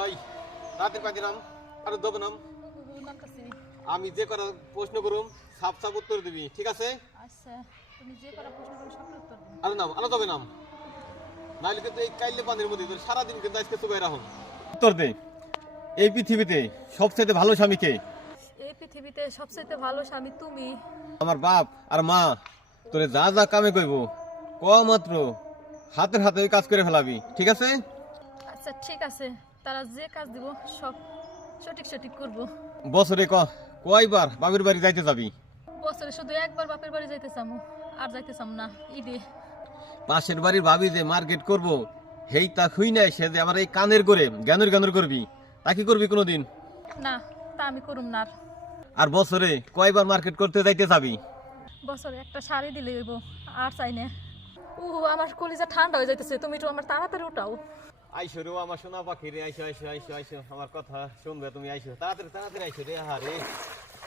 ওই রাতের পাখি নাম আর দেবো নাম। নামতাছি। আমি যে করা প্রশ্ন করুম সাপ সাপ উত্তর দিবি, ঠিক আছে? আচ্ছা, তুমি যে করা প্রশ্ন করো সব উত্তর দিন। আলো নাম আলো তবে নাম, নাইলে কিন্তু এই কাইলে পানির মধ্যে তোর সারাদিন কিন্তু আজকে চুবাই রাখুন। উত্তর দে, এই পৃথিবীতে সবচেয়ে ভালো স্বামী কে? এই পৃথিবীতে সবচেয়ে ভালো স্বামী তুমি। আমার বাপ আর মা তোরে যা যা কামে কইব ক মাত্র হাতের হাতে ওই কাজ করে ফেলাবি, ঠিক আছে? আচ্ছা ঠিক আছে, তারা যে কাজ দিব সব সঠিক সঠিক করব। বছরে কয়বার বাবির বাড়ি যাইতে যাবি? বছরে শুধু একবার বাপের বাড়ি যাইতে চামু, আর যাইতে চাম না ঈদে। পাশের বাড়ির ভাবি যে মার্কেট করব হেই তা খুই নাই, সে যে আমার এই কানের করে জ্ঞানের জ্ঞানের করবি, তা কি করবি কোনোদিন? না, তা আমি করুম না। আর বছরে কয়বার মার্কেট করতে যাইতে যাবি? বছরে একটা শাড়ি দিলে হইব, আর চাই না। আমার কলিজা ঠান্ডা হয়ে যাইতেছে, তুমি একটু আমার তাড়াতাড়ি উঠাও। আইসো রে আমার সোনা পাখি রে, আইসো আইসো আইসো আইসো, আমার কথা শুনবে তুমি, আইসো তাড়াতাড়ি তাড়াতাড়ি আইসো রে। আরে